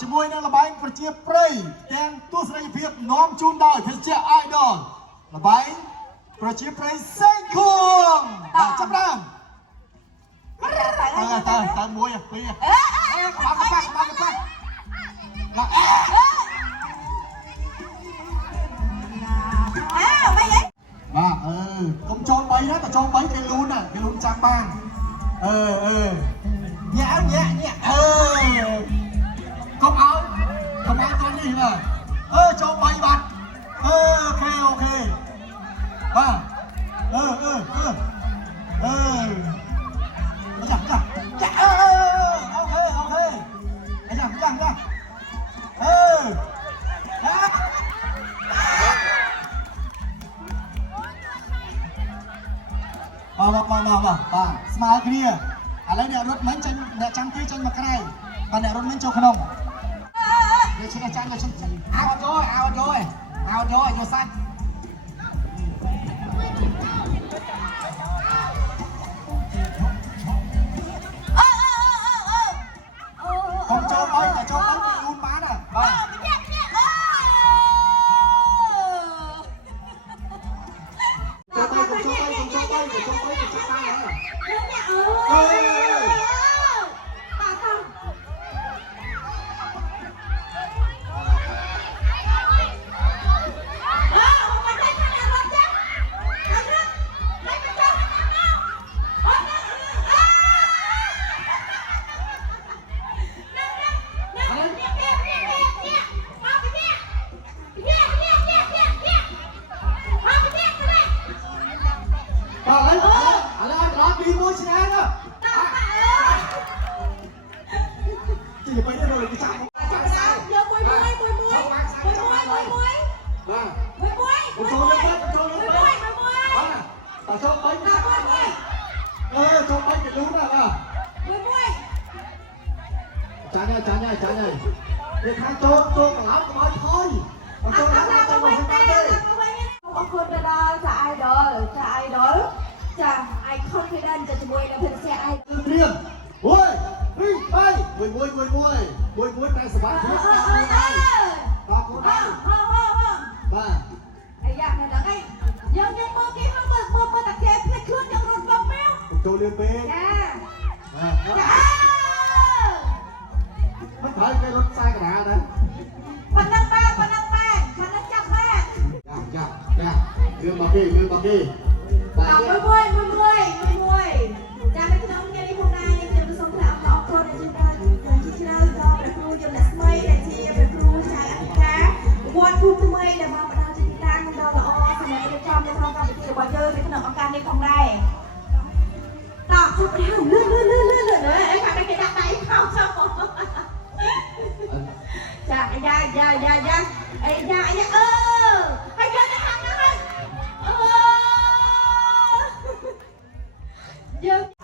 ជាមួយនឹងល្បែងប្រជាប្រិយទាំងទស្សនីយភាពនាំជូនដោយភេសជ្ជៈ Idol ល្បែងប្រជាប្រិយសេងខួងចាប់ដើមតើមួយពីរបាក់បាក់បាទកុំចូល3ណាតែចូល3គេលូនណាគេលូនចាំបានញាក់កុំឲ្យតន់នេះបាទចូល3បាត់អូខេបាទចាអូខេចាមកបាទស្មើគ្នាឥឡូវអ្នករត់មិញចេញអ្នកចាំទីចេញមកក្រៅតែអ្នករត់មិញចូលក្នុងវាឈ្នះចាញ់មកឈ្នះអោតយកសាច់កុំចូល3តែចូល3គេលូនបានបាទចាញ់ហើយវាថាចូលកន្លោកុំឲ្យថយចូលដល់វិញទេអរគុណដល់ចា Idol ចា Icon គេដល់ជាមួយនឹងភេសជ្ជៈ Idol ត្រៀម1 2 3មួយតែសបាក់ខ្លួនបាទខ្លួនបាទអាយ៉ានៅដល់ឯងយើងមើលគេមកមើលតាគេភ្លេចខ្លួនយើងរត់មកមកចូលលឿនពេកចាមិនត្រូវគេរត់ខ្សែកណ្ដាលដែរប៉ុណ្ណឹងបានខាងនេះចាប់បានចារឿងមកគេបាទមួយចានៅក្នុងថ្ងៃនេះផងដែរខ្ញុំសូមថ្លែងអំណរគុណដល់ច្រើនដល់ព្រះគ្រូជំនះស្មីដែលជាព្រះគ្រូចៅអធិការវត្តគូថ្មីដែលបានផ្ដល់ជាការដ៏ល្អសម្រាប់រៀបចំនៅក្នុងកម្មវិធីរបស់យើងនៅក្នុងឱកាសនេះផងដែរតោះចាប់ផ្ដើមលឿនអីខាងនេះគេដាក់ដៃខោចុះចាយ៉ាអីយ៉ាហើយយកទៅខាងហ្នឹងយើង